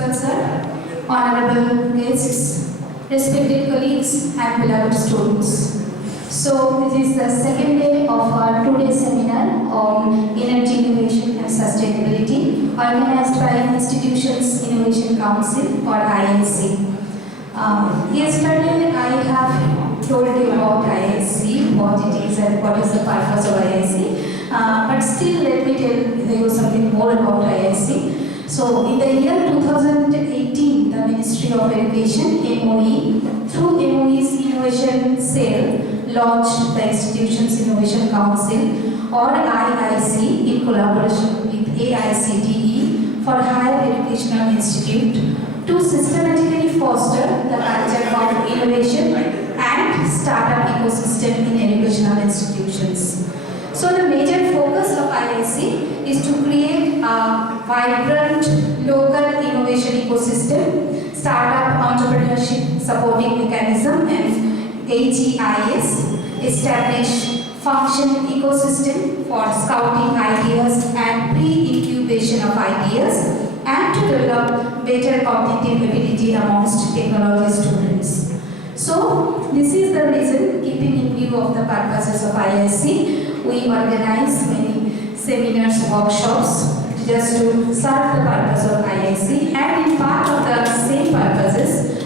Principal Sir, Honorable guests, respected colleagues and beloved students. So this is the second day of our two-day seminar on Energy Innovation and Sustainability organized by Institutions Innovation Council or IIC. Yesterday I have told you about IIC, what it is and what is the purpose of IIC. But still let me tell you something more about IIC. So in the year 2018, the Ministry of Education, MOE, through MOE's Innovation Cell, launched the Institutions Innovation Council or IIC in collaboration with AICTE for Higher Educational Institute to systematically foster the culture of innovation and startup ecosystem in educational institutions. So the major focus of IIC is to create a vibrant local innovation ecosystem, startup entrepreneurship supporting mechanism and HEIS, establish functional ecosystem for scouting ideas and pre-incubation of ideas, and to develop better cognitive ability amongst technology students. So this is the reason, keeping in view of the purposes of IIC, we organize many seminars, workshops just to serve the purpose of IIC, and in part of the same purposes,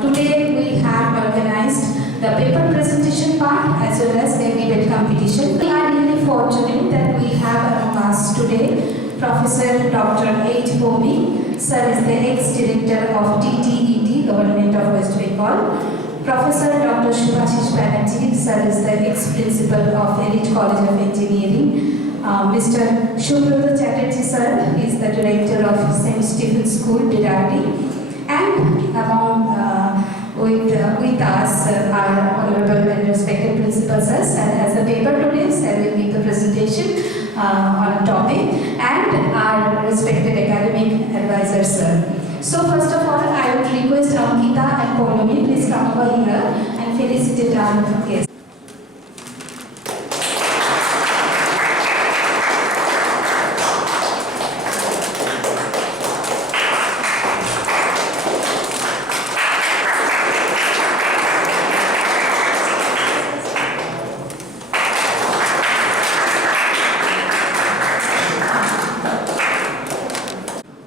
today we have organized the paper presentation part as well as the debate competition. We are really fortunate that we have among us today Professor Dr. H. Bhowmik, sir is the ex-director of TTET, Government of West Bengal. Professor Dr. Subhashish Banerjee, sir is the ex-principal of Elite College of Engineering. Mr. Subrata Chatterjee, sir is the director of St. Stephen's School, Bidadi. And among with us our honorable and respected principal sirs, and as the paper today, sir will give the presentation on a topic, and our respected academic advisor, sir. So first of all, I would request Ankita and Paulomi, please come over here and felicitate our guests.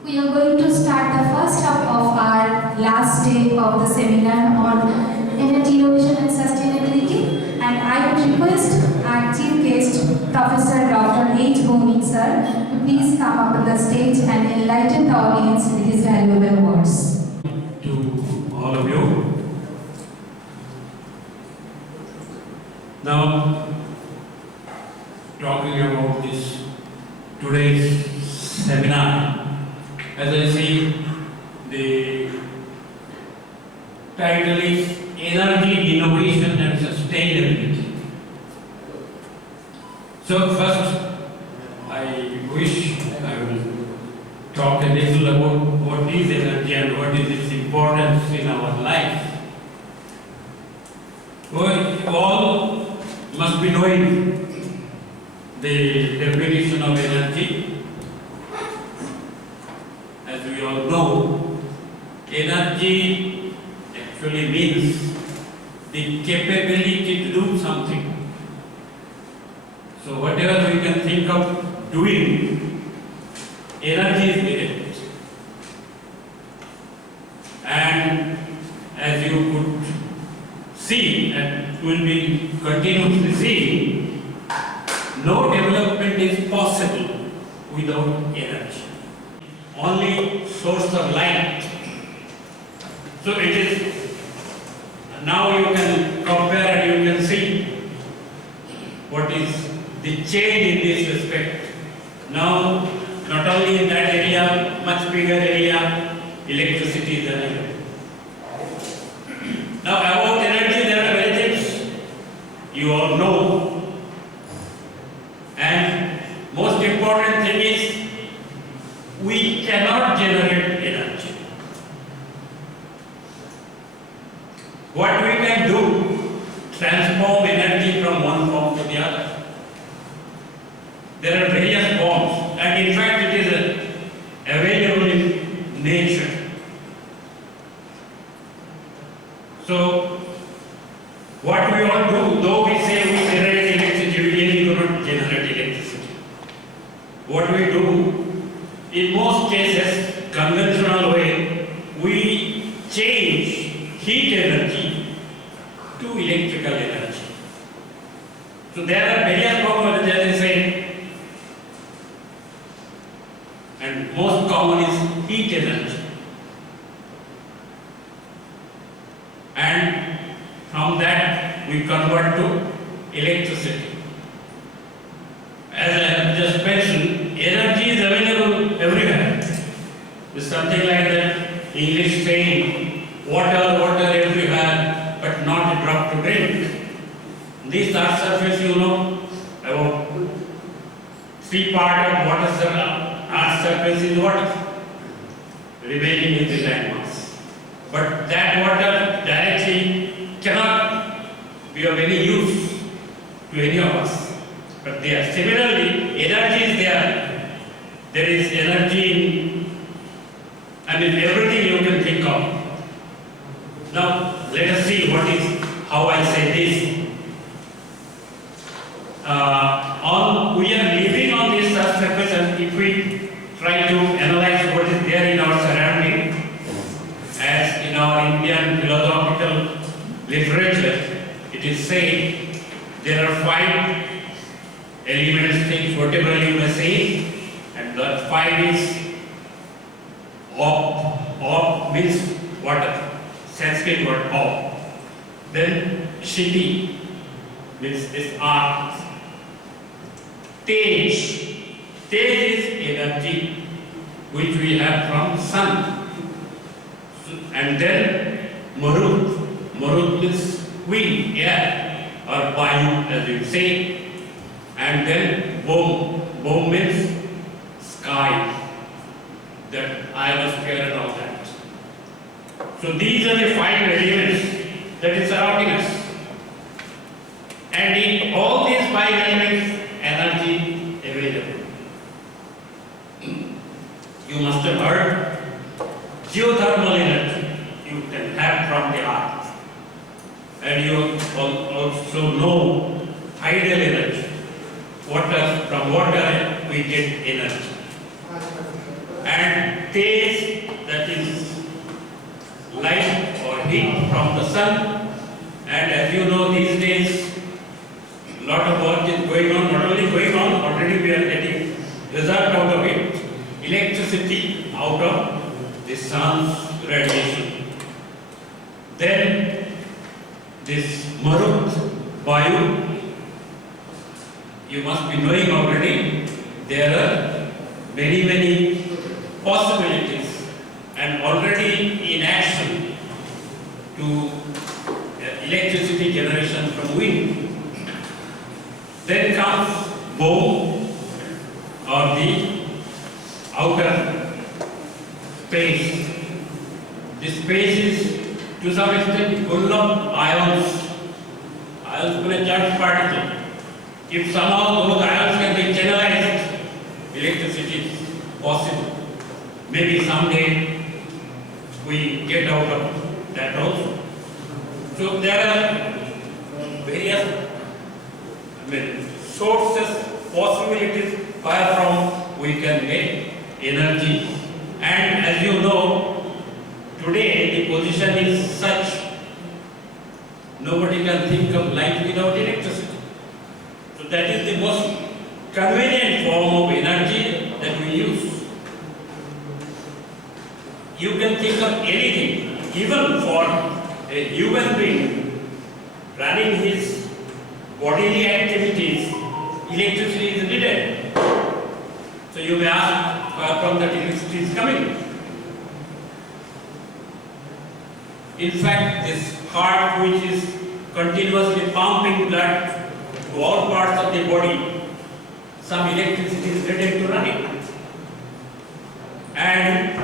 We are going to start the first half of our last day of the seminar on energy innovation and sustainability, and I would request our chief guest, Professor Dr. H. Bhowmik, sir, to please come up on the stage and enlighten the audience with his valuable words. To all of you. Now, talking about this today's seminar, as I see, the title is Energy Innovation and Sustainability. So first, I wish I will talk a little about what is energy and what is its importance in our life. We all must be knowing the definition of energy. As we all know, energy actually means the capability to do something. So whatever we can think of doing, energy is needed. And as you could see and will be continuously seeing, no development is possible without energy. Only source of light. So it is, now you can compare and you can see what is the change in this respect. Now, not only in that area, much bigger area, electricity is available. Now about energy, there are many things you all know. And most important thing is, we cannot generate energy. What we can do, transform energy from one form to the other. There are various forms, and in fact it is available in nature. just conventional way, we change heat energy to electrical energy. So there are various formulas that they say, and most common is heat energy. And from that we convert to electricity. As I have just mentioned, energy is available everywhere. It's something like that English saying, water, water everywhere, but not a drop to drink. This earth surface, you know, about 3 parts of water earth surface is water. Remaining is the land mass. But that water directly cannot be of any use to any of us. But there, similarly, energy is there. There is energy in, everything you can think of. Now, let us see how I say this. We are living on this earth surface, and if we try to analyze what is there in our surrounding, as in our Indian philosophical literature, it is said there are 5 elements, things, whatever you may say, and the 5 is op means water, Sanskrit word op. Then Shiti means this earth. Tej is energy which we have from sun. And then Marut means wind, air, or Vayu as we say. And then Bom means sky, that atmosphere and all that. So these are the 5 elements that is surrounding us. And in all these 5 elements, energy available. You must have heard geothermal energy you can have from the earth. And you also know tidal energy. From water we get energy. And Tej, that is light or heat from the sun. And as you know, these days, a lot of work is going on, not only going on, already we are getting result out of it. Electricity out of the sun's radiation. Then this Marut, Vayu, you must be knowing already, there are many possibilities and already in action to electricity generation from wind. Then comes Bom, or the outer space. This space is to some extent full of ions. Ions mean a charged particle. If somehow those ions can be channelized, electricity is possible. Maybe someday we get out of that also. So there are various sources, possibilities where from we can get energy. And as you know, today the position is such, nobody can think of life without electricity. So that is the most convenient form of energy that we use. You can think of anything, even for a human being running his bodily activities, electricity is needed. So you may ask where from that electricity is coming. In fact, this heart which is continuously pumping blood to all parts of the body, some electricity is needed to run it. And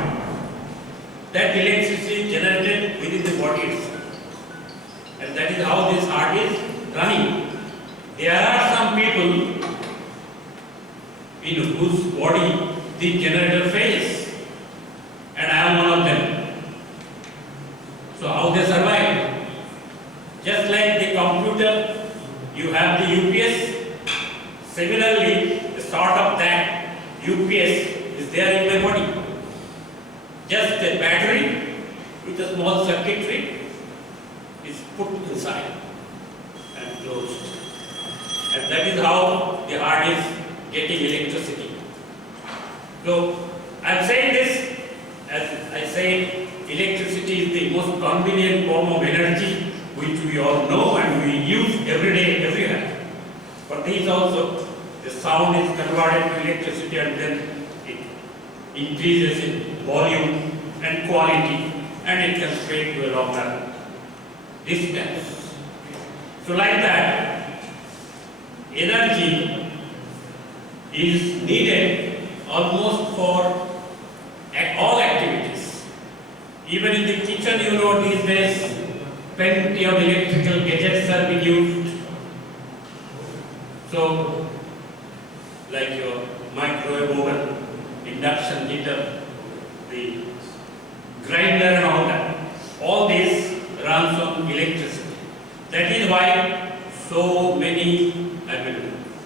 that electricity is generated within the body itself. And that is how this heart is running. There are some people in whose body the generator fails, and I am one of them. So how they survive? Just like the computer, you have the UPS. Similarly, the sort of that UPS is there in my body. just a battery with a small circuitry is put inside and closed. And that is how the heart is getting electricity. So I am saying this, as I said, electricity is the most convenient form of energy which we all know and we use every day, everywhere. But these also, the sound is converted to electricity and then it increases in volume and quality and it can spread to a longer distance. So like that, energy is needed almost for all activities. Even in the kitchen, you know, these days, plenty of electrical gadgets are being used. So, like your microwave oven, induction heater, the grinder and all this runs on electricity. That is why so many,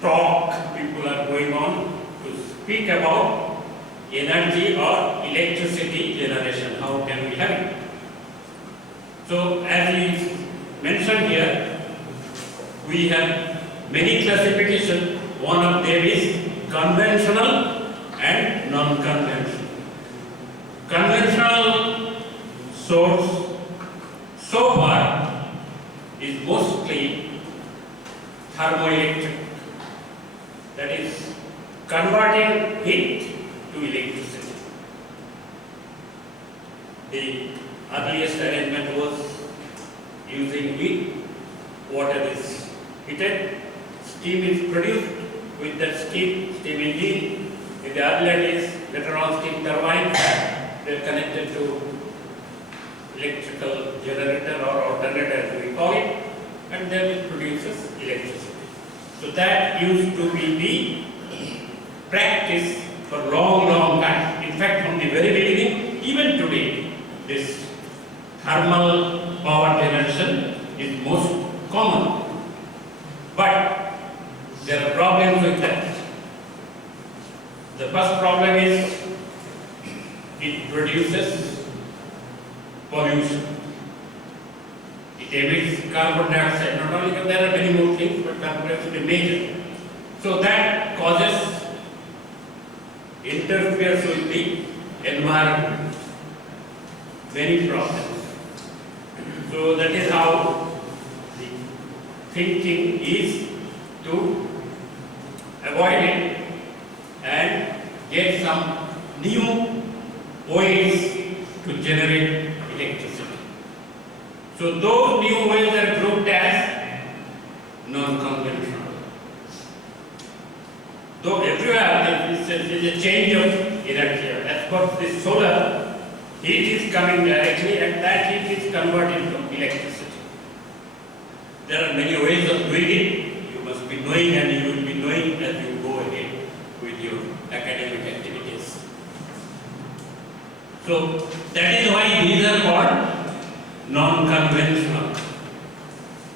talk people are going on to speak about energy or electricity generation. How can we have it? So, as we mentioned here, we have many classifications. One of them is conventional and non-conventional. Conventional source so far is mostly thermoelectric, that is converting heat to electricity. The earliest arrangement was using heat, water is heated, steam is produced, with that steam engine. In the earlier days, later on steam turbines, they are connected to electrical generator or alternator as we call it, and then it produces electricity. So that used to be the practice for long time. In fact, from the very beginning, even today, this thermal power generation is most common. But there are problems with that. The first problem is it produces pollution. It emits carbon dioxide. Not only that, there are many more things, but carbon dioxide is major. So that causes interferes with the environment. Many problems. So that is how the thinking is to avoid it and get some new ways to generate electricity. So those new ways are grouped as non-conventional. Though everywhere there is a change of energy. As for the solar, heat is coming directly and that heat is converted to electricity. There are many ways of doing it. You must be knowing and you will be knowing as you go ahead with your academic activities. So that is why these are called non-conventional,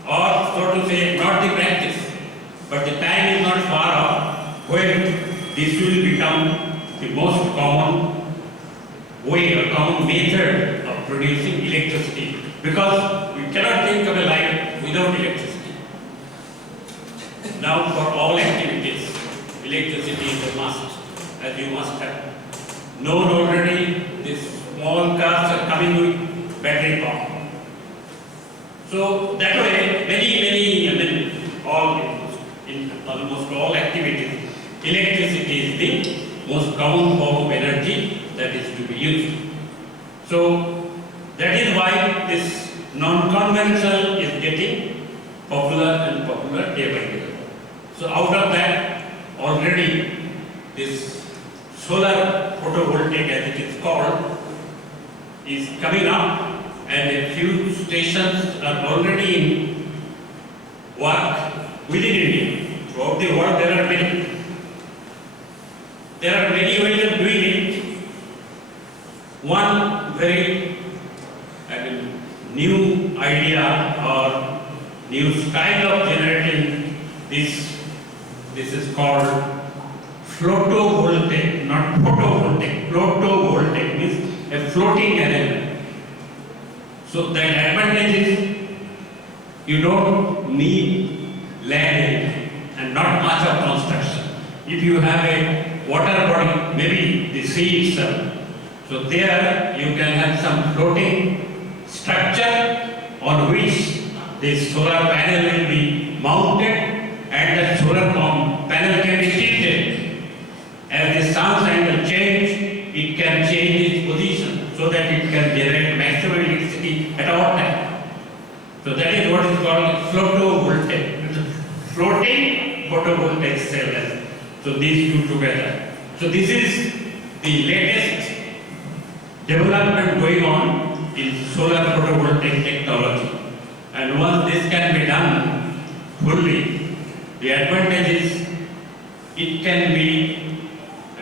or so to say, not the practice, but the time is not far off when this will become the most common way or common method of producing electricity, because we cannot think of a life without electricity. Now for all activities, electricity is a must, as you must have known already. These small cars are coming with battery power. So that way, in almost all activities, electricity is the most common form of energy that is to be used. So that is why this non-conventional is getting popular and popular day by day. So out of that, already this solar photovoltaic, as it is called, is coming up, and a few stations are already in work within India. Throughout the world, there are many. There are many ways of doing it. One very new idea or new style of generating this is called photovoltaic, not photovoltaic. Photovoltaic means a floating arrangement. So that advantage is you don't need land and not much of construction. If you have a water body, maybe the sea itself, so there you can have some floating structure on which the solar panel will be mounted and the solar panel can be tilted. As the sun's angle change, it can change its position so that it can generate maximum electricity at all time. So that is what is called photovoltaic. Floating photovoltaic cell. So these two together. So this is the latest development going on in solar photovoltaic technology. And once this can be done fully, the advantage is it can be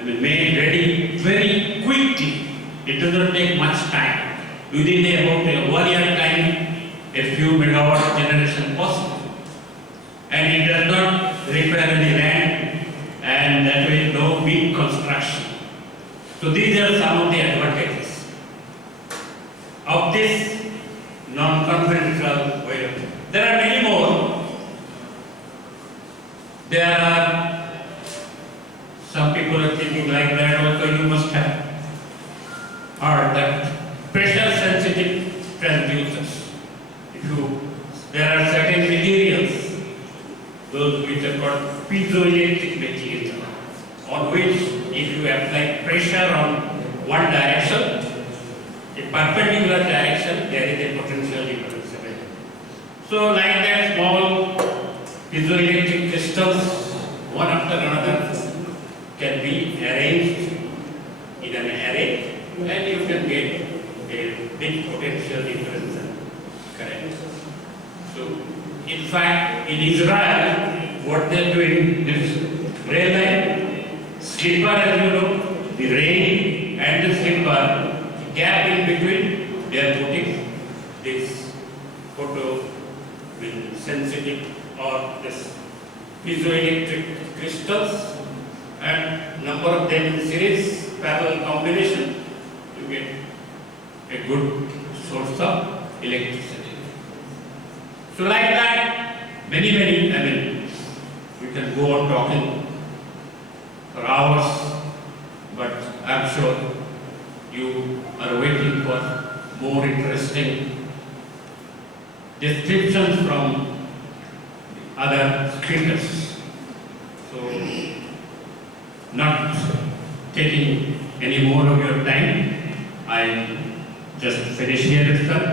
made ready very quickly. It does not take much time. Within about a 1 year time, a few megawatt generation possible. And it does not require any land, and that way no big construction. So these are some of the advantages of this non-conventional way of thinking. There are many more. There are some people are thinking like that also. You must have heard that pressure sensitive transducers. There are certain materials, those which are called piezoelectric materials, on which if you apply pressure on one direction, a perpendicular direction, there is a potential difference available. So like that, small piezoelectric crystals, one after another, can be arranged in an array, and you can get a big potential difference. Correct. So, in fact, in Israel, what they are doing is rail line, slipper, as you know, the rail and the slipper, gap in between, they are putting this photo with sensitive or this piezoelectric crystals, and number of them in series, parallel combination, you get a good source of electricity. So like that, many, we can go on talking for hours, but I'm sure you are waiting for more interesting descriptions from other speakers. So, not taking any more of your time, I just finish here itself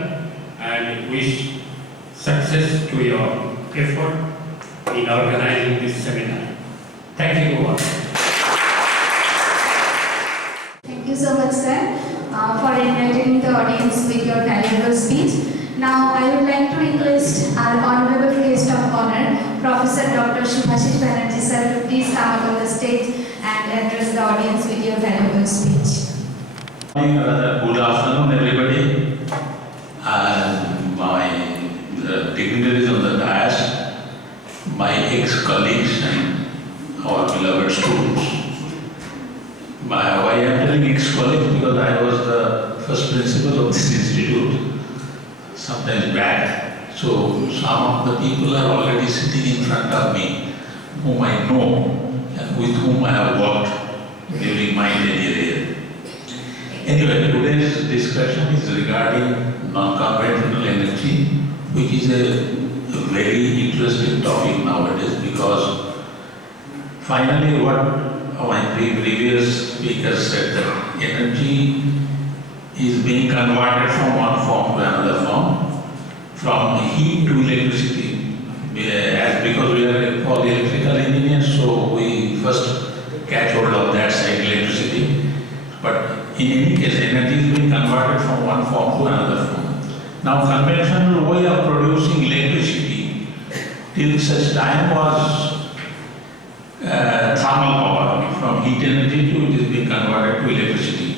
and wish success to your effort in organizing this seminar. Thank you all. Thank you so much, sir, for enlightening the audience with your valuable speech. Now, I would like to request our honorable guest of honor, Professor Dr. Subhashish Banerjee, sir, to please come up on the stage and address the audience with your valuable speech. Good afternoon, everybody. My dignitaries on the dais, my ex-colleagues and our beloved students. Why I am telling ex-colleagues? Because I was the first principal of this institute sometimes back. So some of the people are already sitting in front of me, whom I know and with whom I have worked during my career. Anyway, today's discussion is regarding non-conventional energy, which is a very interesting topic nowadays, because finally what my previous speaker said, that energy is being converted from one form to another form, from heat to electricity. Because we are all electrical engineers, so we first catch hold of that side, electricity. But in any case, energy is being converted from one form to another form. Now, conventional way of producing electricity till such time was thermal power, from heat energy to it is being converted to electricity.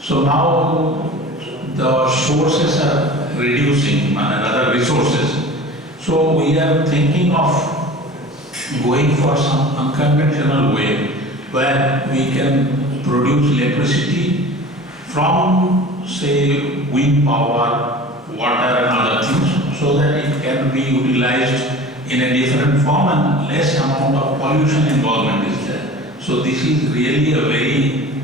So now the sources are reducing, and other resources. So we are thinking of going for some unconventional way where we can produce electricity from, say, wind power, water and other things, so that it can be utilized in a different form and less amount of pollution involvement is there. So this is really a very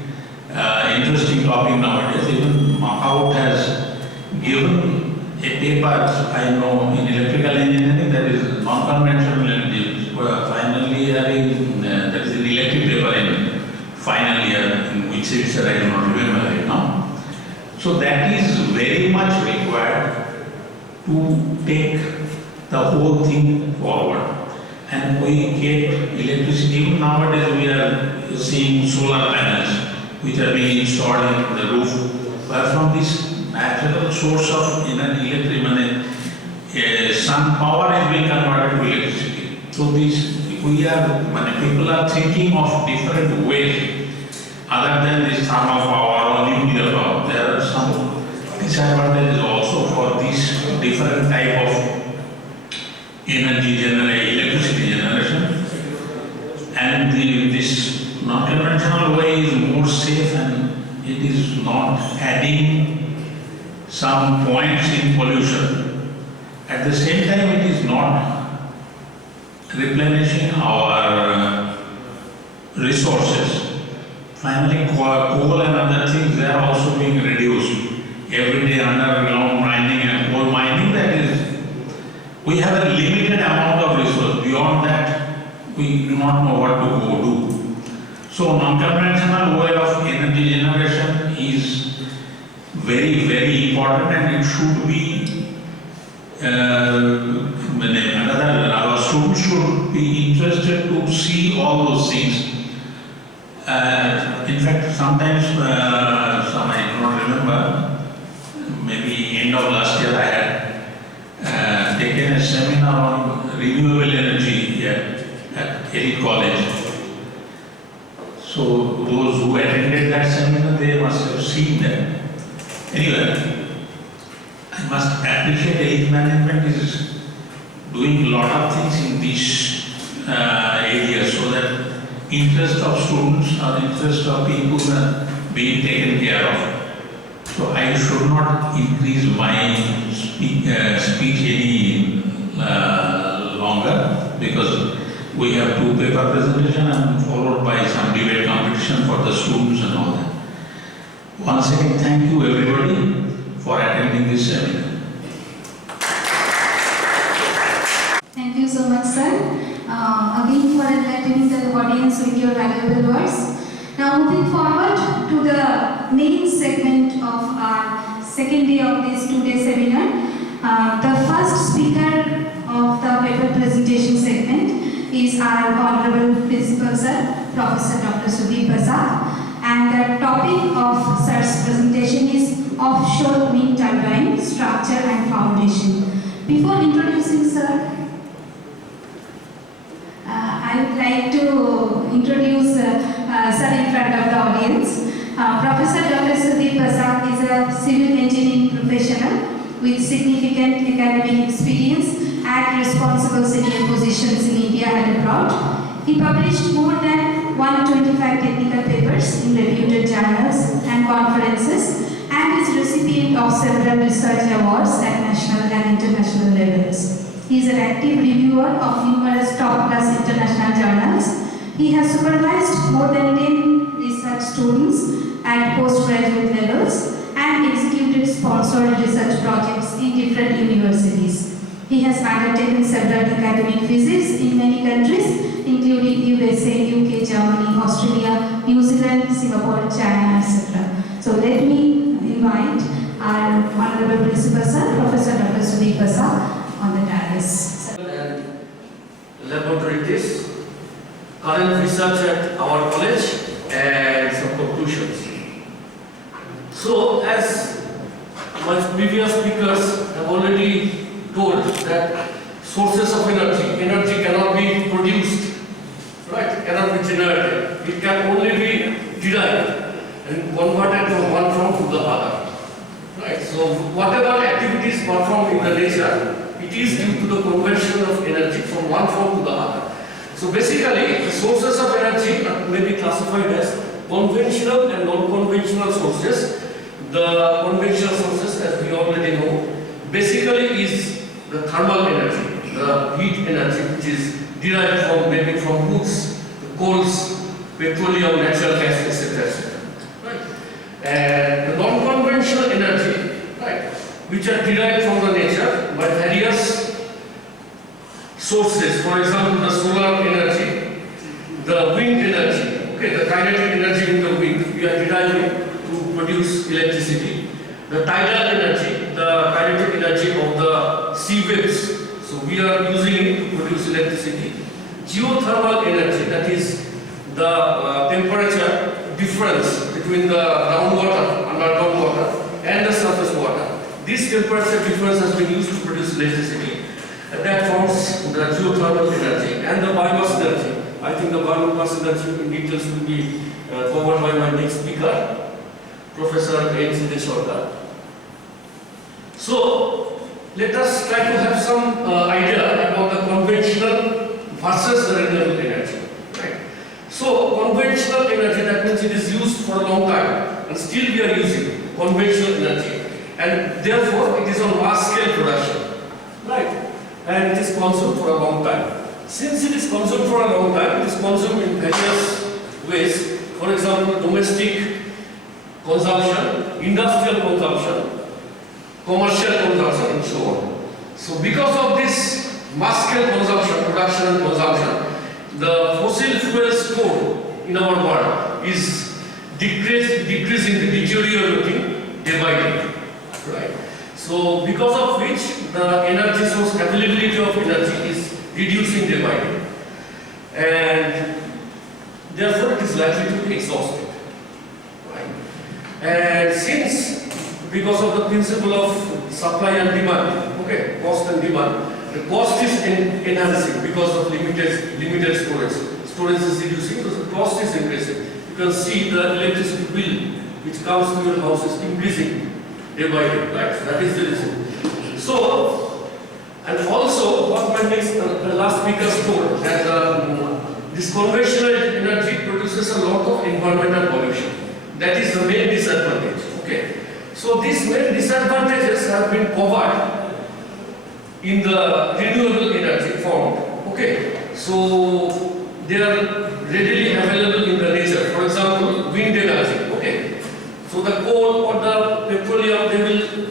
interesting topic nowadays. Even Macaut has given a paper, I know, in electrical engineering, that is non-conventional energy. Finally, there is an electric paper in final year, in which semester I do not remember right now. So that is very much required to take the whole thing forward. And we get electricity. Even nowadays we are seeing solar panels which are being installed in the roof. But from this natural source of electricity, sun power is being converted to electricity. So this people are thinking of different ways other than this thermal power or nuclear power. There are some disadvantages also for this different type of electricity generation. And this non-conventional way is more safe and it is not adding some points in pollution. At the same time, it is not replenishing our resources. Finally, coal and other things, they are also being reduced. Every day underground mining and coal mining, that is, we have a limited amount of resource. Beyond that, we do not know what to go do. So non-conventional way of energy generation is very, very important, and it should be our students should be interested to see all those things. In fact, sometimes, I do not remember, maybe end of last year I had taken a seminar on renewable energy at Elite College. So those who attended that seminar, they must have seen that. Anyway, I must appreciate Elite Management is doing a lot of things in this area, so that interest of students or interest of people are being taken care of. So I should not increase my speech any longer, because we have two paper presentation and followed by some debate competition for the students and all that. Once again, thank you everybody for attending this seminar. Thank you so much, sir. Again, for enlightening the audience with your valuable words. Now, moving forward to the main segment of our second day of this two-day seminar, the first speaker of the paper presentation segment is our Honorable Principal Sir, Professor Dr. Sudeep Prasad, and the topic of Sir's presentation is Offshore Wind Turbine Structure and Foundation. Before introducing Sir, I would like to introduce Sir in front of the audience. Professor Dr. Sudeep Prasad is a civil engineering professional with significant academic experience and responsible senior positions in India and abroad. He published more than 125 technical papers in reputed journals and conferences, and is recipient of several research awards at national and international levels. He is an active reviewer of numerous top-class international journals. He has supervised more than 10 research students at postgraduate levels and executed sponsored research projects in different universities. He has undertaken several academic visits in many countries, including USA, UK, Germany, Australia, New Zealand, Singapore, China, etc. So let me invite our Honorable Principal Sir, Professor Dr. Sudeep Prasad, on the dais. And laboratory tests, current research at our college, and some conclusions. So, as my previous speakers have already told, that sources of energy cannot be produced, right? Cannot be generated. It can only be derived and converted from one form to the other, right? So, whatever activities performed in the nature, it is due to the conversion of energy from one form to the other. So basically, the sources of energy may be classified as conventional and non-conventional sources. the conventional sources, as we already know, basically is the thermal energy, the heat energy which is derived from maybe from woods, the coals, petroleum, natural gas, etc. etc. Right? And the non-conventional energy, right, which are derived from the nature by various sources. For example, the solar energy, the wind energy, okay, the kinetic energy in the wind, we are deriving to produce electricity. The tidal energy, the kinetic energy of the sea waves, so we are using it to produce electricity. Geothermal energy, that is the temperature difference between the groundwater, underground water, and the surface water. This temperature difference has been used to produce electricity, and that forms the geothermal energy. And the biomass energy, I think the biomass energy in details will be covered by my next speaker, Professor N. Sideshwar. So, let us try to have some idea about the conventional versus the renewable energy. Right? So, conventional energy, that means it is used for a long time, and still we are using conventional energy, and therefore it is on mass scale production. Right? And it is consumed for a long time. Since it is consumed for a long time, it is consumed in various ways. For example, domestic consumption, industrial consumption, commercial consumption, and so on. So because of this mass scale consumption, production and consumption, the fossil fuel stored in our world is decreasing, deteriorating day by day. Right? So because of which the energy source availability of energy is reducing day by day. And therefore it is likely to be exhausted. Right? And since because of the principle of supply and demand, okay, cost and demand, the cost is enhancing because of limited storage. Storage is reducing, so the cost is increasing. You can see the electricity bill which comes to your house is increasing day by day, right? That is the reason. So, and also what my next, the last speaker told, that this conventional energy produces a lot of environmental pollution. That is the main disadvantage, okay? So these main disadvantages have been covered in the renewable energy form. Okay, so they are readily available in the nature. For example, wind energy. Okay, so the coal or the petroleum, they will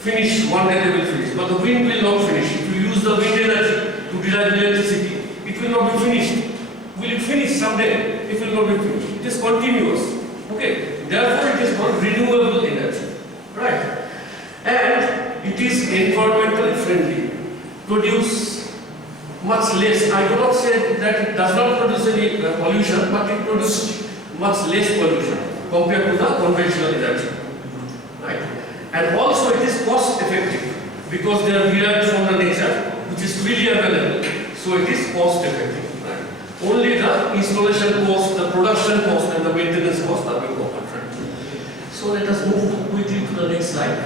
finish, one day they will finish, but the wind will not finish. If you use the wind energy to derive electricity, it will not be finished. Will it finish someday? It will not be finished. It is continuous. Okay, therefore it is called renewable energy. Right? And it is environmentally friendly. Produce much less. I do not say that it does not produce any pollution, but it produces much less pollution compared to the conventional energy. Right? And also it is cost effective because they are derived from the nature, which is freely available. So it is cost effective. Right? Only the installation cost, the production cost, and the maintenance cost are being covered. So let us move quickly to the next slide.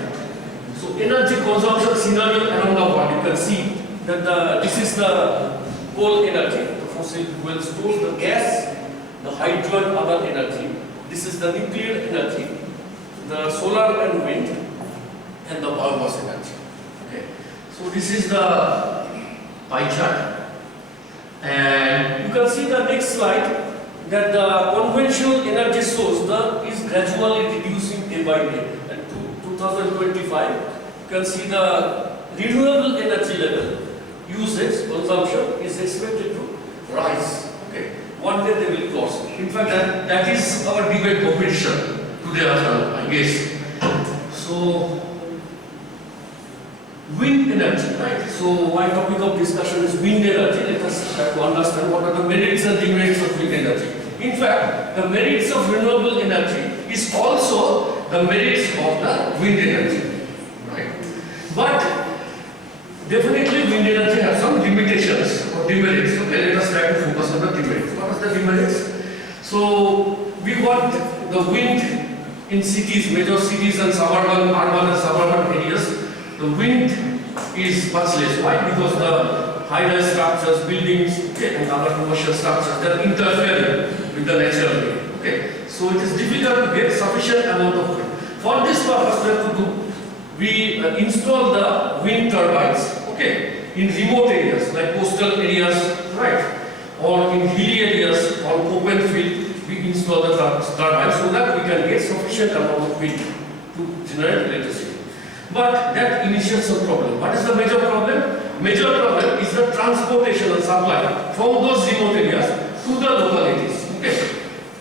So energy consumption scenario around the world. You can see that this is the coal energy, the fossil fuel stores, the gas, the hydro and other energy. This is the nuclear energy, the solar and wind, and the biomass energy. Okay. So this is the pie chart. And you can see the next slide that the conventional energy source is gradually reducing day by day. And to 2025, you can see the renewable energy level usage, consumption is expected to rise. Okay. One day they will cross. In fact, that is our debate competition today as well, I guess. So, wind energy, right? So, my topic of discussion is wind energy. Let us try to understand what are the merits and demerits of wind energy. In fact, the merits of renewable energy is also the merits of the wind energy, right? But definitely wind energy has some limitations or demerits. Okay, let us try to focus on the demerits. What are the demerits? So we want the wind in cities, major cities and urban and suburban areas. The wind is much less. Why? Because the high-rise structures, buildings, okay, and other commercial structures, they are interfering with the natural wind. Okay, so it is difficult to get sufficient amount of wind. For this purpose, we install the wind turbines, okay, in remote areas like coastal areas, right, or in hilly areas or open field. We install the turbines so that we can get sufficient amount of wind to generate electricity. But that initiates some problem. What is the major problem? Major problem is the transportation and supply from those remote areas to the localities. Okay.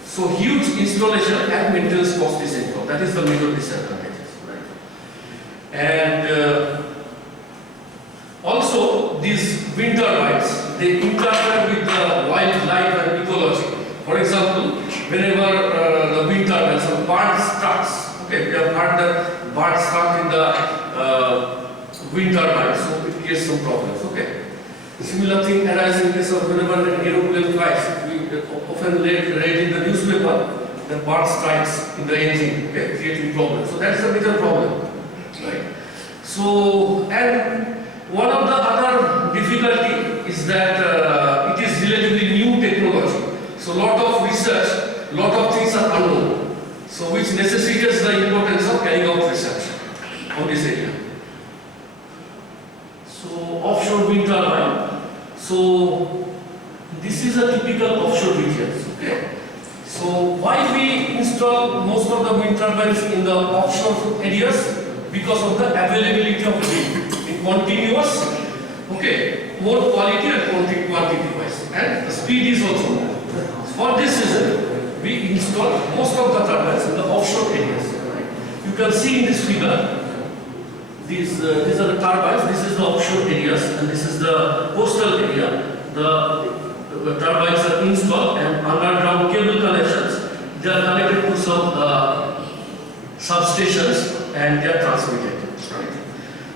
So huge installation and maintenance cost is involved. That is the major disadvantage. Right. And also these wind turbines, they interfere with the wildlife and ecology. For example, whenever the wind turbine, some birds starts, okay, we have heard that birds stuck in the wind turbine, so it creates some problems, okay. Similar thing arises in case of whenever an aeroplane flies, we often read in the newspaper that bird strikes in the engine, okay, creating problems. So that's a major problem, right. So, and one of the other difficulty is that it is relatively new technology. So lot of research, lot of things are unknown. So which necessitates the importance of carrying out research on this area. So offshore wind turbine. So this is a typical offshore region. Okay. So why we install most of the wind turbines in the offshore areas? Because of the availability of wind in continuous, okay, more quality and quantity wise, and the speed is also more. For this reason, we install most of the turbines in the offshore areas. Right? You can see in this figure, these are the turbines, this is the offshore areas, and this is the coastal area. The turbines are installed and underground cable connections, they are connected to some substations and they are transmitted. Right?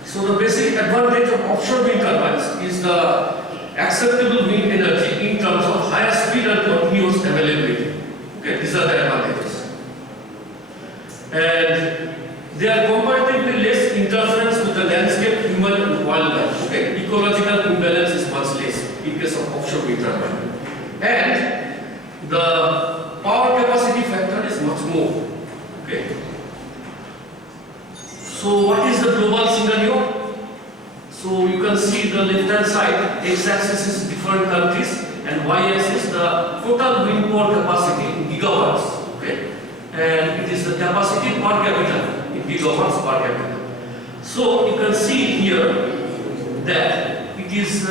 So the basic advantage of offshore wind turbines is the acceptable wind energy in terms of higher speed and continuous availability. Okay, these are the advantages. And they are comparatively less interference with the landscape, human and wildlife. Okay, ecological imbalance is much less in case of offshore wind turbine. And the power capacity factor is much more. Okay. So what is the global scenario? So you can see the left hand side, x-axis is different countries and y-axis the total wind power capacity in gigawatts, okay? And it is the capacity per capita in gigawatts per capita. So you can see here that it is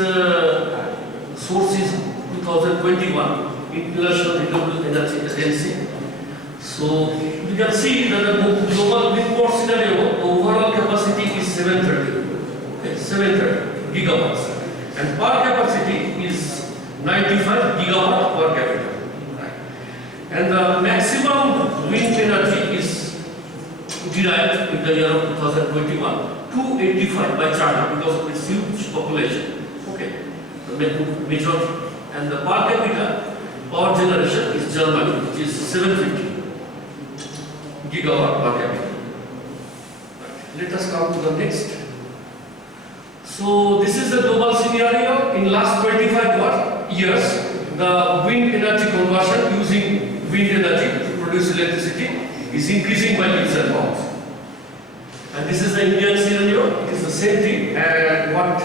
source is 2021 International Renewable Energy Agency. So you can see that the global wind power scenario, the overall capacity is 730. Okay, 730 gigawatts. And per capacity is 95 gigawatt per capita. Right. And the maximum wind energy is derived in the year of 2021, 285 by China because of its huge population. Okay, the major and the per capita power generation is Germany, which is 750 gigawatt per capita. Let us come to the next. So this is the global scenario. In last 25 years, the wind energy conversion using wind energy to produce electricity is increasing by leaps and bounds. And this is the Indian scenario. It is the same thing. And what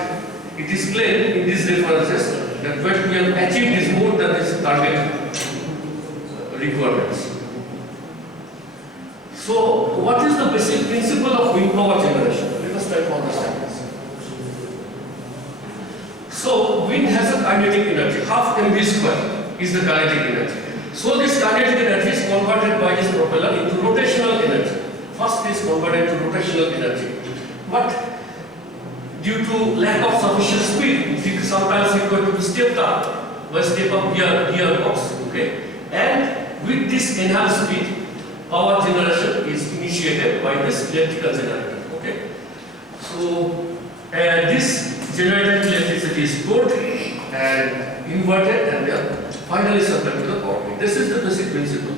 it is claimed in these references that what we have achieved is more than its target requirements. So, what is the basic principle of wind power generation? Let us try to understand this. So, wind has a kinetic energy, half mv square is the kinetic energy. So, this kinetic energy is converted by this propeller into rotational energy. First is converted to rotational energy. But due to lack of sufficient speed, it is sometimes required to be stepped up by step up gearbox. Okay? And with this enhanced speed, power generation is initiated by this electrical generator. Okay? So, this generated electricity is stored and inverted and then finally supplied to the power grid. This is the basic principle.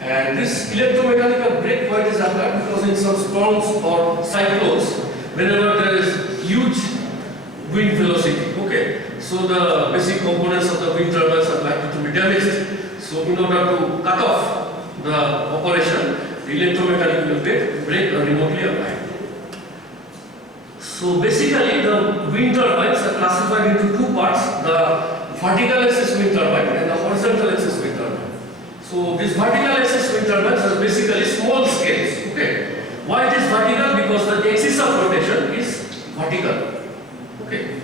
And this electromechanical break point is occurred because in some storms or cyclones, whenever there is huge wind velocity, okay, so the basic components of the wind turbines are likely to be damaged. So in order to cut off the operation, the electromechanical brake are remotely applied. So basically the wind turbines are classified into two parts, the vertical axis wind turbine and the horizontal axis wind turbine. So these vertical axis wind turbines are basically small scales. Okay. Why it is vertical? Because the axis of rotation is vertical. Okay.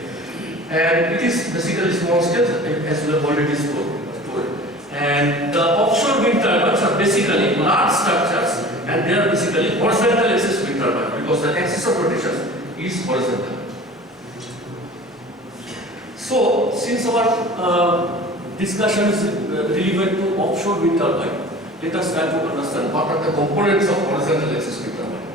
And it is basically small scales as we have already told. And the offshore wind turbines are basically large structures and they are basically horizontal axis wind turbine because the axis of rotation is horizontal. So, since our discussion is relevant to offshore wind turbine, let us try to understand what are the components of horizontal axis wind turbine.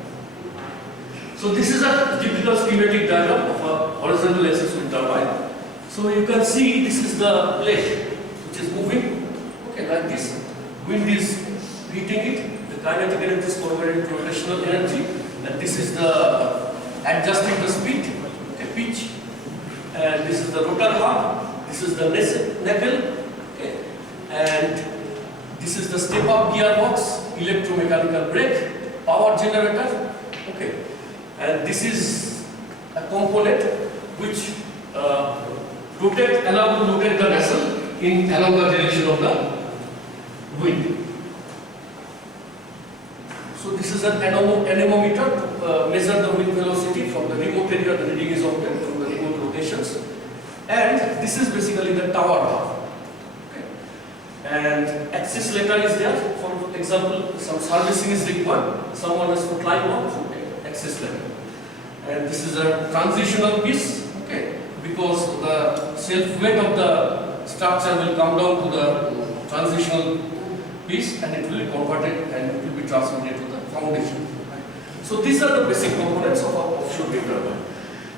So, this is a typical schematic diagram of a horizontal axis wind turbine. So, you can see this is the blade which is moving. Okay, like this. Wind is hitting it, the kinetic energy is converted into rotational energy, and this is the adjusting the speed, okay, pitch, and this is the rotor hub, this is the nacelle, okay, and this is the step-up gearbox, electromechanical brake, power generator, okay, and this is a component which rotate the nacelle along the direction of the wind. So this is an anemometer to measure the wind velocity from the remote area. The reading is obtained from the remote locations, and this is basically the tower hub. Okay. And axis letter is there. For example, some servicing is required. Someone has to climb up to axis letter. And this is a transitional piece. Okay, because the self weight of the structure will come down to the transitional piece and it will be converted and it will be transmitted to the foundation. So these are the basic components of our offshore wind turbine.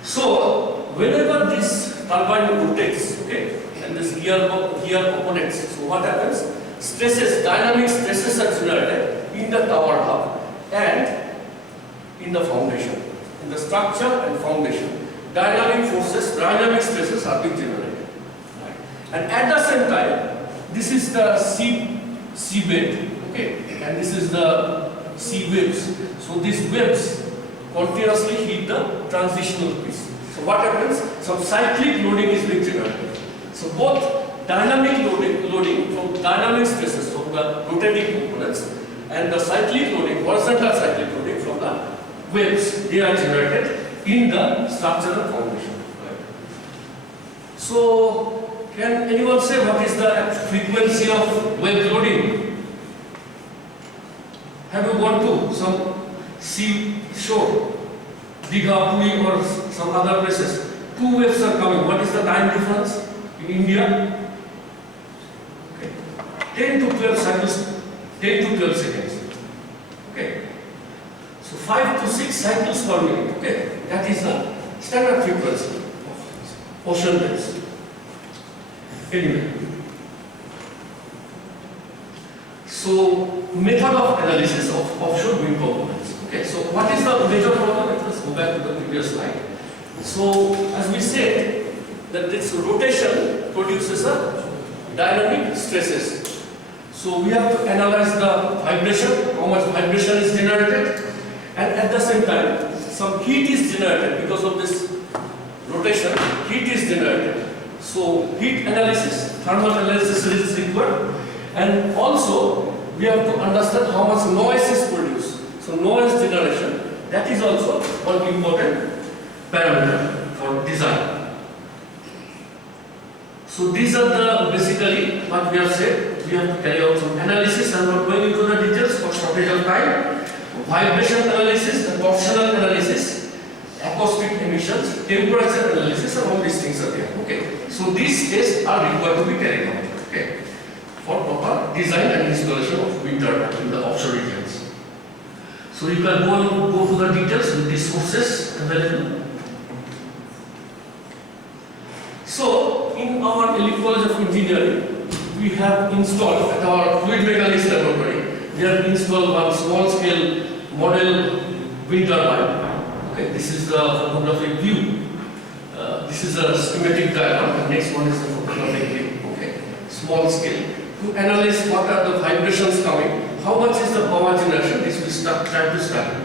So whenever this turbine rotates, okay, and this gear components, so what happens? Stresses, dynamic stresses are generated in the tower hub and in the foundation, in the structure and foundation. Dynamic forces, dynamic stresses are being generated. Right. And at the same time, this is the seabed, okay, and this is the sea waves. So these waves continuously hit the transitional piece. So what happens? Some cyclic loading is being generated. So both dynamic loading from dynamic stresses from the rotating components and the cyclic loading, horizontal cyclic loading from the waves, they are generated in the structural foundation. Right. So can anyone say what is the frequency of wave loading? Have you gone to some seashore, Digha, Puri or some other places? Two waves are coming. What is the time difference in India? Okay. 10 to 12 cycles, 10 to 12 seconds. Okay. So 5 to 6 cycles per minute. Okay. That is the standard frequency of ocean waves. Anyway. So method of analysis of offshore wind components. Okay, so what is the major problem? Let's go back to the previous slide. So as we said, that this rotation produces a dynamic stresses. So we have to analyze the vibration, how much vibration is generated, and at the same time, some heat is generated because of this rotation. Heat is generated. So heat analysis, thermal analysis is required, and also we have to understand how much noise is produced. So noise generation, that is also one important parameter for design. So these are the basically what we have said. We have to carry out some analysis and not going into the details for shortage of time. Vibration analysis, the torsional analysis, acoustic emissions, temperature analysis, and all these things are there. Okay. So these tests are required to be carried out. Okay. For proper design and installation of wind turbine in the offshore regions. So you can go to the details with the sources available. So in our Elite College of Engineering, we have installed at our fluid mechanics laboratory, we have installed one small scale model wind turbine. Okay, this is the photographic view. This is a schematic diagram. The next one is the photographic view. Okay, small scale. To analyze what are the vibrations coming, how much is the power generation, this we try to study.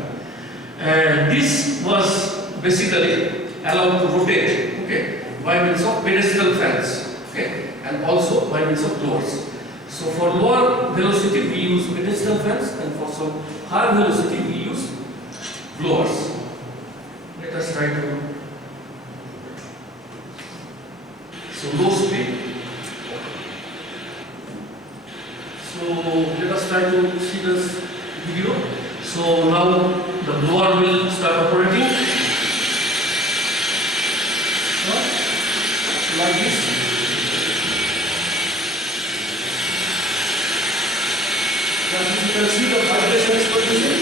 And this was basically allowed to rotate, okay, by means of pedestal fans, okay, and also by means of blowers. So for lower velocity we use pedestal fans, and for some higher velocity we use blowers. Let us try to. So low speed. So let us try to see this video. So now the blower will start operating. Like this. Now you can see the vibration is producing.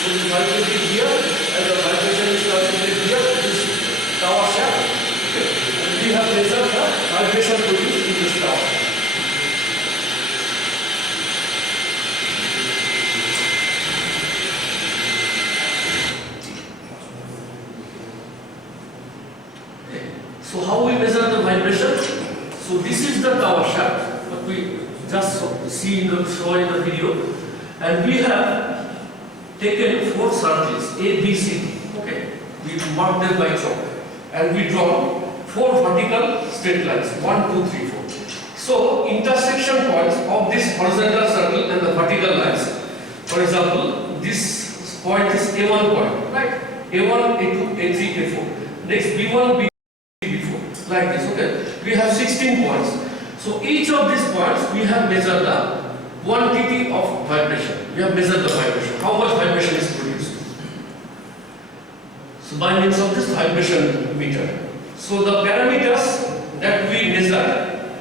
So the vibration is here and the vibration is transmitted here to this tower shaft. Okay. And we have measured the vibration produced in this tower. So how we measure the vibration? So this is the tower shaft, what we just see in the video, and we have taken 4 circles A, B, C. Okay, we marked them by chalk, and we draw 4 vertical straight lines, 1, 2, 3, 4. So intersection points of this horizontal circle and the vertical lines. For example, this point is A1 point, right? A1, A2, A3, A4. Next B1, B2. Like this, okay. We have 16 points. So each of these points we have measured the quantity of vibration. We have measured the vibration. How much vibration is produced? So by means of this vibration meter. So the parameters that we measure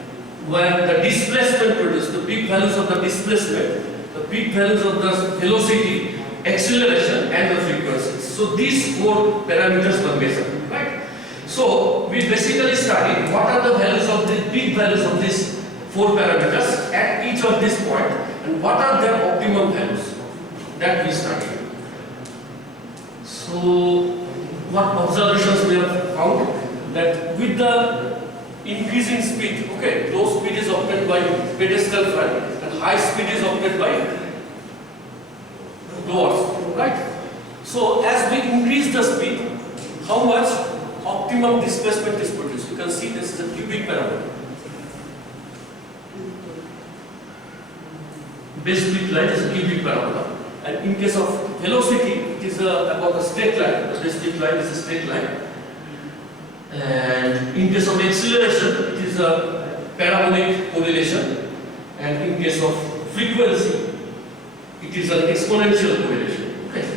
were the displacement produced, the peak values of the displacement, the peak values of the velocity, acceleration, and the frequency. So these 4 parameters were measured, right? So we basically studied what are the values of the peak values of these 4 parameters at each of this point, and what are their optimum values that we studied. So what observations we have found, that with the increasing speed, okay, low speed is obtained by pedestal fan and high speed is obtained by blowers, right? So as we increase the speed, how much optimum displacement is produced? You can see this is a cubic parameter. Base width line is a cubic parameter, and in case of velocity, it is about a straight line. The base width line is a straight line, and in case of acceleration, it is a parabolic correlation, and in case of frequency, it is an exponential correlation. Okay.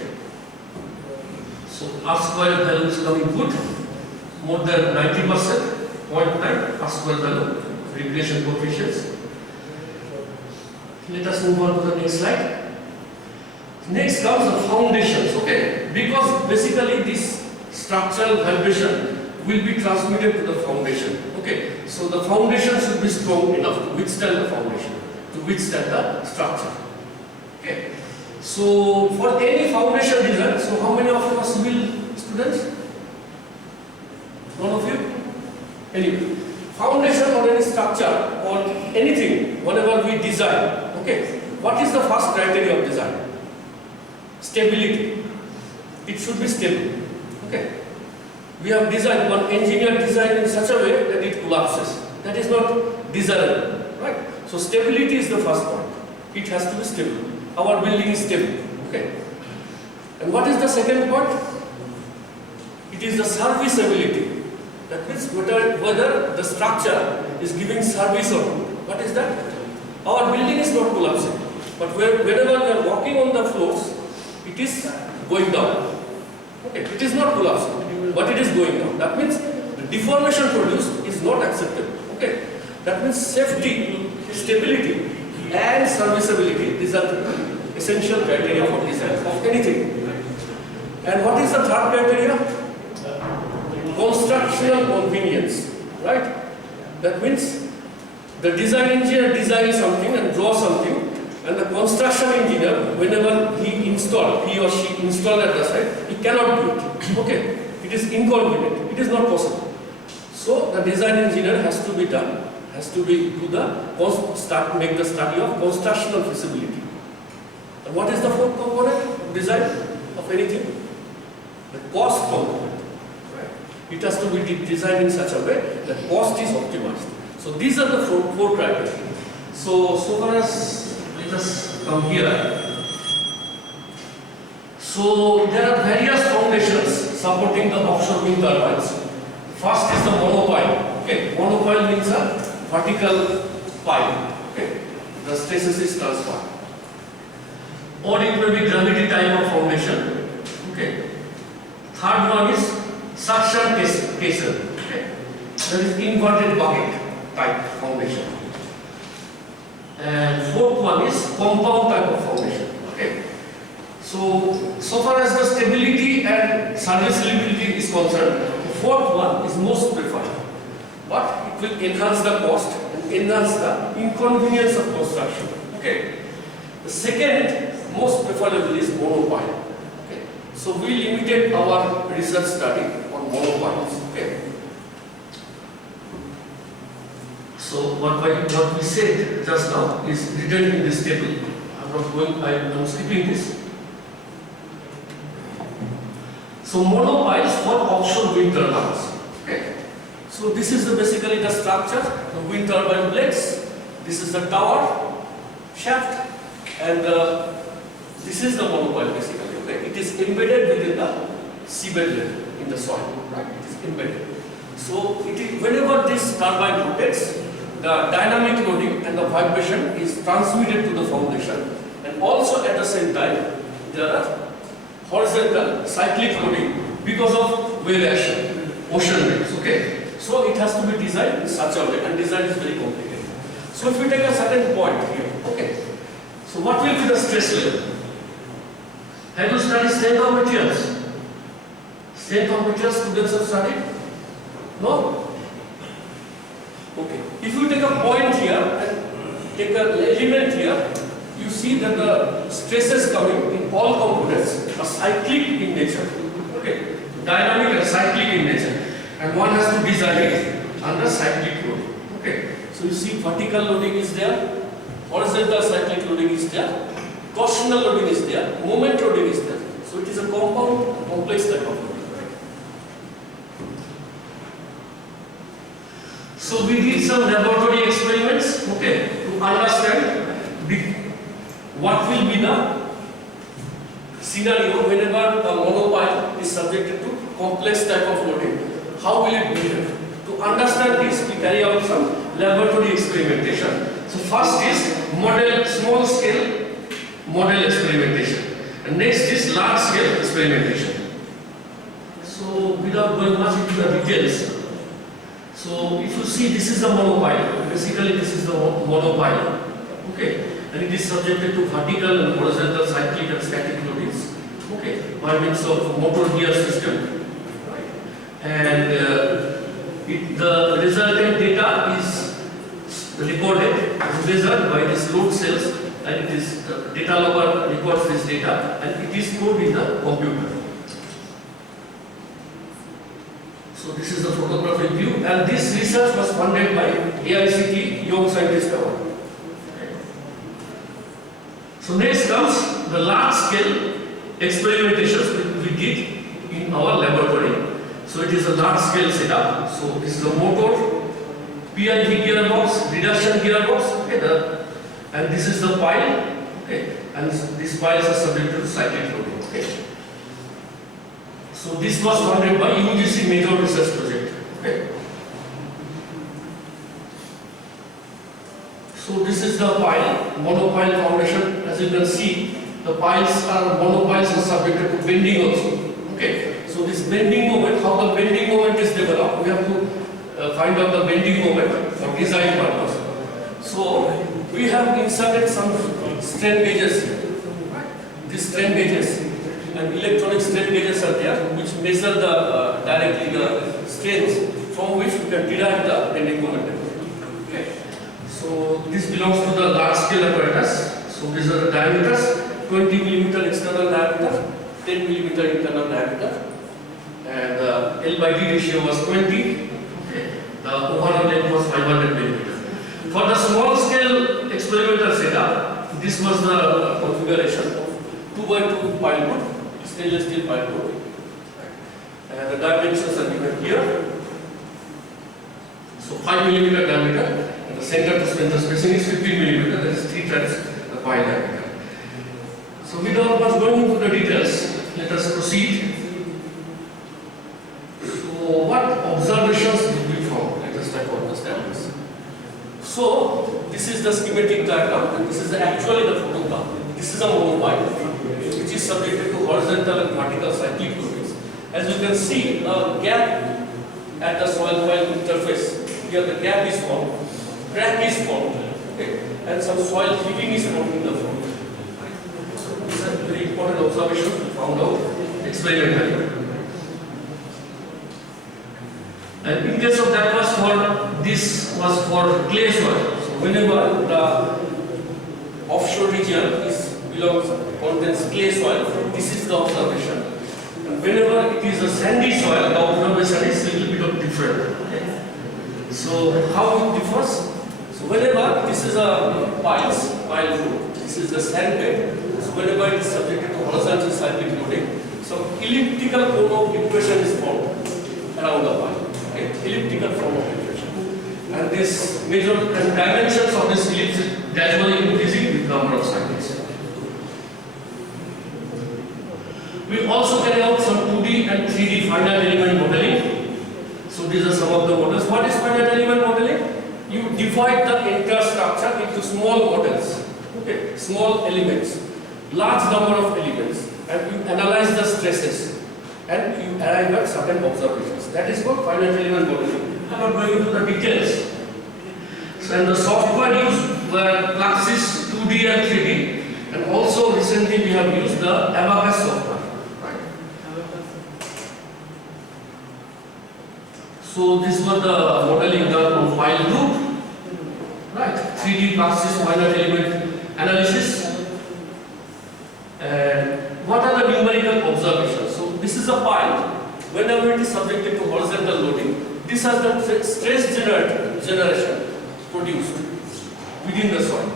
So R square value is coming good. More than 90%, 0.9 R square value, regression coefficients. Let us move on to the next slide. Next comes the foundations, okay? Because basically this structural vibration will be transmitted to the foundation, okay? So the foundation should be strong enough to withstand the foundation, to withstand the structure, okay? So for any foundation design, so how many of you are civil students? None of you? Anyway, foundation or any structure or anything, whenever we design, okay, what is the first criteria of design? Stability. It should be stable, okay. We have designed, one engineer designed in such a way that it collapses. That is not desirable, right? So stability is the first point. It has to be stable. Our building is stable, okay. And what is the second point? It is the serviceability. That means whether the structure is giving service or not. What is that? Our building is not collapsing, but whenever we are walking on the floors, it is going down. Okay, it is not collapsing, but it is going down. That means the deformation produced is not acceptable. Okay, that means safety, stability, and serviceability. These are the essential criteria for design of anything. And what is the third criteria? Constructional convenience, right? That means the design engineer designs something and draws something, and the construction engineer, whenever he or she install at the site, he cannot do it. Okay, it is inconvenient. It is not possible. So the design engineer has to be done, has to be make the study of constructional feasibility. And what is the fourth component of design of anything? The cost component. Right? It has to be designed in such a way that cost is optimized. So these are the four criteria. So far as, let us come here. So there are various foundations supporting the offshore wind turbines. First is the monopile. Okay, monopile means a vertical pile. Okay, the stresses is transferred. Or it may be gravity type of foundation. Okay. Third one is suction caisson. Okay, that is inverted bucket type foundation. And fourth one is compound type of foundation. Okay. So far as the stability and serviceability is concerned, the fourth one is most preferred. But it will enhance the cost and enhance the inconvenience of construction. Okay. The second most preferable is monopile. Okay. So we limited our research study on monopiles. Okay. So what we said just now is written in this table. I'm skipping this. So monopiles for offshore wind turbines. Okay. So this is basically the structure, the wind turbine blades. This is the tower, shaft, and this is the monopile basically. Okay. It is embedded within the seabed level in the soil. Right. It is embedded. So whenever this turbine rotates, the dynamic loading and the vibration is transmitted to the foundation, and also at the same time there are horizontal cyclic loading because of wave action, ocean waves. Okay, so it has to be designed in such a way, and design is very complicated. So if we take a certain point here, okay, so what will be the stress level? Have you studied strength of materials? Strength of materials students have studied? No? Okay. If you take a point here and take an element here, you see that the stresses coming in all components are cyclic in nature. Okay. Dynamic and cyclic in nature. And one has to design it under cyclic loading. Okay. So you see vertical loading is there, horizontal cyclic loading is there, torsional loading is there, moment loading is there. So it is a compound, complex type of loading. So we did some laboratory experiments, okay, to understand what will be the scenario whenever the monopile is subjected to complex type of loading. How will it behave? To understand this, we carry out some laboratory experimentation. So first is small scale model experimentation, and next is large scale experimentation. So without going much into the details, so if you see, this is the monopile. Basically this is the monopile. Okay, and it is subjected to vertical and horizontal cyclic and static loadings. Okay, by means of motor gear system. And the resultant data is recorded, measured by these load cells, and it is data logger records this data, and it is stored in the computer. So this is the photographic view, and this research was funded by AICT Young Scientist Award. Okay. So next comes the large scale experimentations we did in our laboratory. So it is a large scale setup. So this is a motor, PIV gearbox, reduction gearbox, okay, and this is the pile, okay, and these piles are subject to cyclic loading. Okay. So this was funded by UGC Major Research Project. Okay. So this is the pile, monopile foundation. As you can see, the monopiles are subjected to bending also. Okay. So this bending moment, how the bending moment is developed, we have to find out the bending moment for design purpose. So we have inserted some strain gauges here. These strain gauges and electronic strain gauges are there, which measure directly the strains from which we can derive the bending moment. Okay. So this belongs to the large scale apparatus. So these are the diameters: 20 mm external diameter, 10 mm internal diameter, and the L by D ratio was 20. Okay. The overall length was 500 mm. For the small scale experimental setup, this was the configuration. 2x2 pile wood, stainless steel pile wood. And the dimensions are given here. So 5 mm diameter, and the center to center spacing is 15 mm, that is 3 times the pile diameter. So without much going into the details, let us proceed. So what observations did we found? Let us try to understand this. So this is the schematic diagram, and this is actually the photograph. This is a monopile which is subjected to horizontal and vertical cyclic loadings. As you can see, a gap at the soil-pile interface. Here the gap is formed, crack is formed, okay, and some soil heaving is formed in the front. These are very important observations we found out experimentally. And in case of that this was for clay soil. So whenever the offshore region contains clay soil, this is the observation. And whenever it is a sandy soil, the observation is a little bit of different. Okay? So how it differs? So whenever this is a pile floor, this is the sand bed. So whenever it is subjected to horizontal cyclic loading, some elliptical cone of depression is formed around the pile. Okay? Elliptical form of depression. And this measure and dimensions of this ellipse is gradually increasing with number of cycles. We also carry out some 2D and 3D finite element modeling. So these are some of the models. What is finite element modeling? You divide the entire structure into small models, okay, small elements, large number of elements, and you analyze the stresses, and you arrive at certain observations. That is called finite element modeling. I am not going into the details. So, and the software used were Fluxys 2D and 3D, and also recently we have used the Abacus software. So this was the modeling done on file group, right? 3D Fluxys finite element analysis. And what are the numerical observations? So this is a pile. Whenever it is subjected to horizontal loading, this has the stress generation produced within the soil.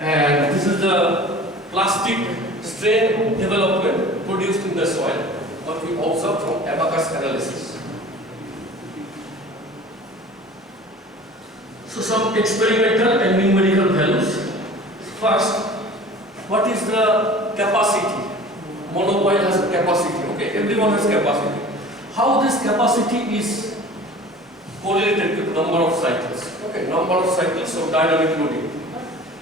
And this is the plastic strain development produced in the soil, what we observe from Abacus analysis. So some experimental and numerical values. First, what is the capacity? Monopile has a capacity, okay? Everyone has capacity. How this capacity is correlated with number of cycles? Okay, number of cycles of dynamic loading.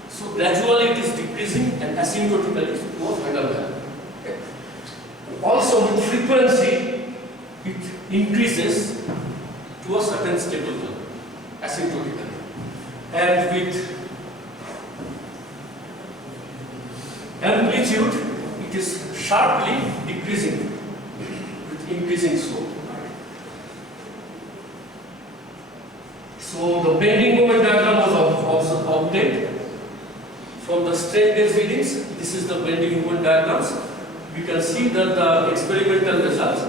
So gradually it is decreasing and asymptotically it is more final value. Okay. Also with frequency, it increases to a certain stable level, asymptotically. And with amplitude, it is sharply decreasing with increasing slope. So the bending moment diagram was obtained from the strain gauge readings. This is the bending moment diagrams. We can see that the experimental results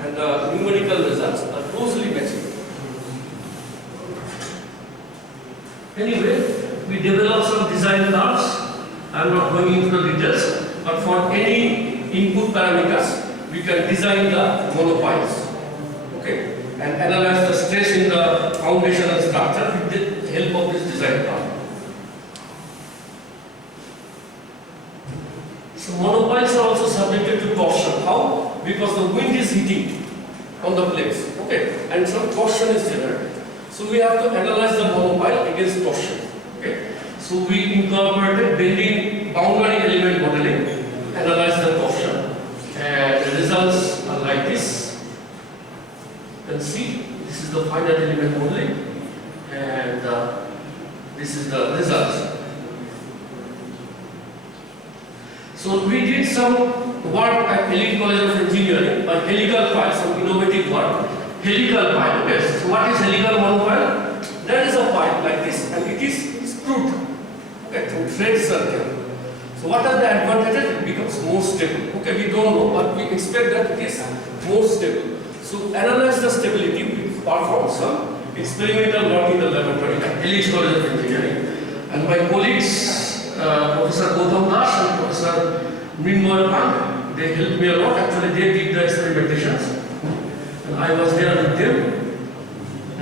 and the numerical results are closely matching. Anyway, we developed some design curves. I am not going into the details, but for any input parameters, we can design the monopiles, okay, and analyze the stress in the foundational structure with the help of this design curve. So monopiles are also subjected to torsion. How? Because the wind is hitting on the plates, okay, and some torsion is generated. So we have to analyze the monopile against torsion, okay. So we incorporated bending boundary element modeling, analyze the torsion, and the results are like this. You can see this is the finite element modeling, and this is the results. So we did some work at Elite College of Engineering by helical pile, some innovative work. Helical pile, yes. So what is helical monopile? There is a pile like this, and it is screwed, okay, through thread circle. So what are the advantages? It becomes more stable. Okay, we don't know, but we expect that it is more stable. So analyze the stability. We perform some experimental work in the laboratory at Elite College of Engineering, and my colleagues Professor Gautam Das and Professor Mrinmoy Pang. They helped me a lot. Actually, they did the experimentations. And I was there with them.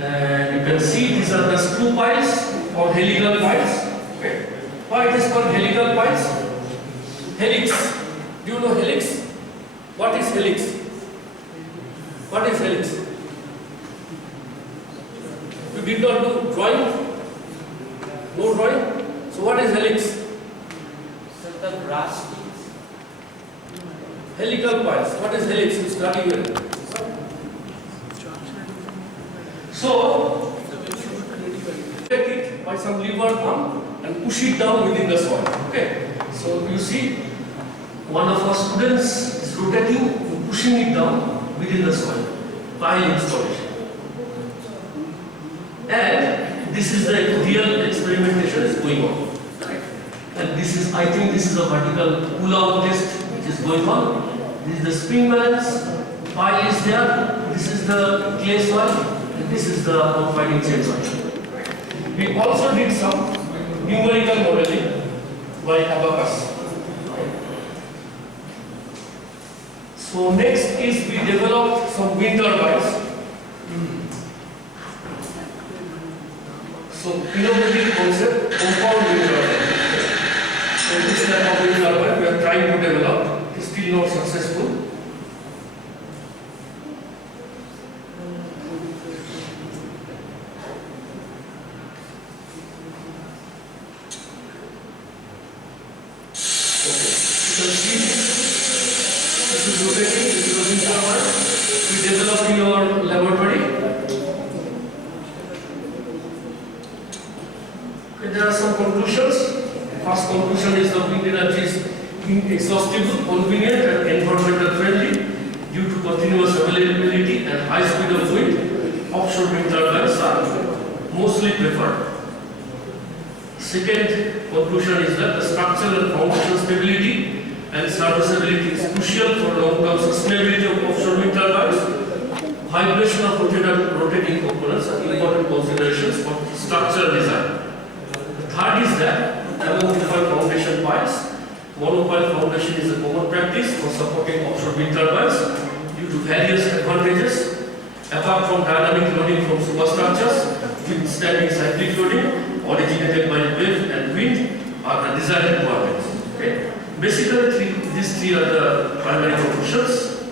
And you can see these are the screw piles or helical piles. Okay. Why it is called helical piles? Helix. Do you know helix? What is helix? What is helix? You did not do drawing? No drawing? So what is helix? The brass Helical piles. What is helix? You study here. So, take it by some lever arm and push it down within the soil. Okay. So you see, one of our students is rotating and pushing it down within the soil. Pile installation. And this is the real experimentation is going on. Right? And this is, I think this is a vertical pull-out test which is going on. This is the spring balance, pile is there, this is the clay soil, and this is the confining chain soil. We also did some numerical modeling by abacus. So next is we developed some wind turbines. So innovative concept, compound wind turbine. So this type of wind turbine we are trying to develop, is still not successful. Okay, you can see this is rotating, this is a wind turbine. We developed in our laboratory. Okay, there are some conclusions. First conclusion is the wind energy is inexhaustible, convenient and environmental friendly due to continuous availability and high speed of wind. Offshore wind turbines are mostly preferred. Second conclusion is that the structural and foundation stability and serviceability is crucial for long-term sustainability of offshore wind turbines. Vibration of rotating components are important considerations for structural design. The third is that amortized foundation piles. Monopile foundation is a common practice for supporting offshore wind turbines due to various advantages. Apart from dynamic loading from superstructures, withstanding cyclic loading originated by wave and wind are the desired requirements. Okay. Basically, these three are the primary conclusions.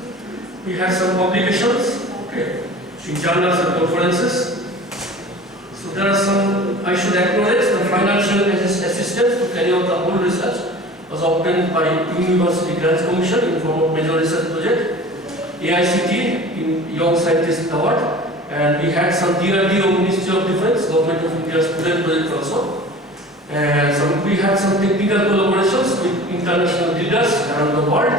We had some publications, okay, in journals and conferences. So there are some, I should acknowledge the financial assistance to carry out the whole research was obtained by University Grants Commission in form of major research project, AICT in Young Scientist Award, and we had some DRDO, Ministry of Defense, Government of India student project also. And we had some technical collaborations with international leaders around the world.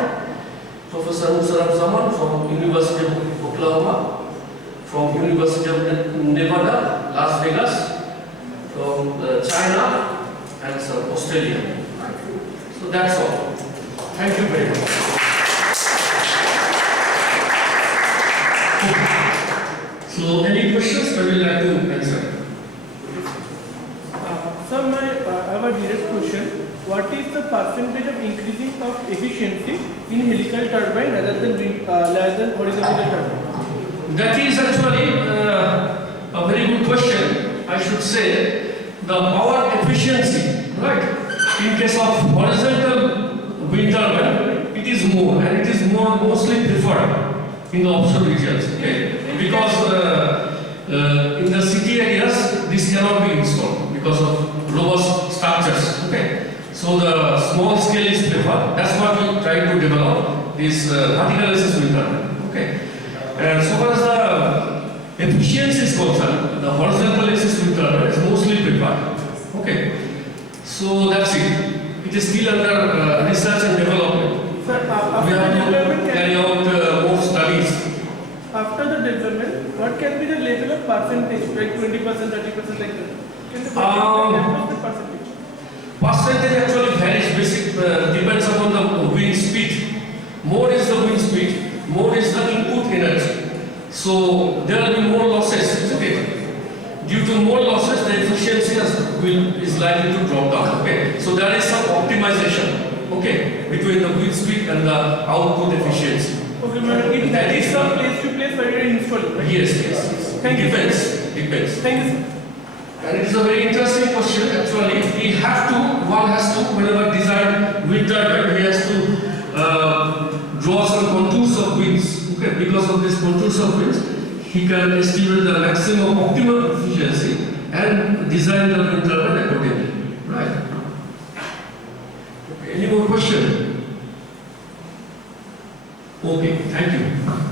Professor Musharraf Zaman from University of Oklahoma, from University of Nevada, Las Vegas, from China, and some Australia. So that's all. Thank you very much. So any questions I will like to answer? Sir, I have a direct question. What is the percentage of increasing of efficiency in helical turbine rather than horizontal turbine? That is actually a very good question. I should say the power efficiency, right? In case of horizontal wind turbine, it is more, and it is mostly preferred in the offshore regions. Okay? Because in the city areas, this cannot be installed because of robust structures. Okay? So the small scale is preferred. That's what we try to develop, this vertical axis wind turbine. Okay? And so far as the efficiency is concerned, the horizontal axis wind turbine is mostly preferred. Okay? So that's it. It is still under research and development. Sir, We have to carry out more studies. after the development, what can be the level of percentage, like 20%, 30% like that? Can the percentage? Percentage actually varies, depends upon the wind speed. More is the wind speed, more is the input energy. So there will be more losses, okay? Due to more losses, the efficiency has is likely to drop down. Okay, so there is some optimization. Okay, between the wind speed and the output efficiency. Okay, madam, it That varies is from the- place to place where you are installing, right? Yes. Thank you. Depends. Thank you, sir. And it is a very interesting question actually. One has to, whenever design wind turbine, he has to draw some contours of winds. Okay, because of these contours of winds, he can estimate the maximum optimal efficiency and design the wind turbine accordingly. Right? Okay, any more question? Okay, thank you.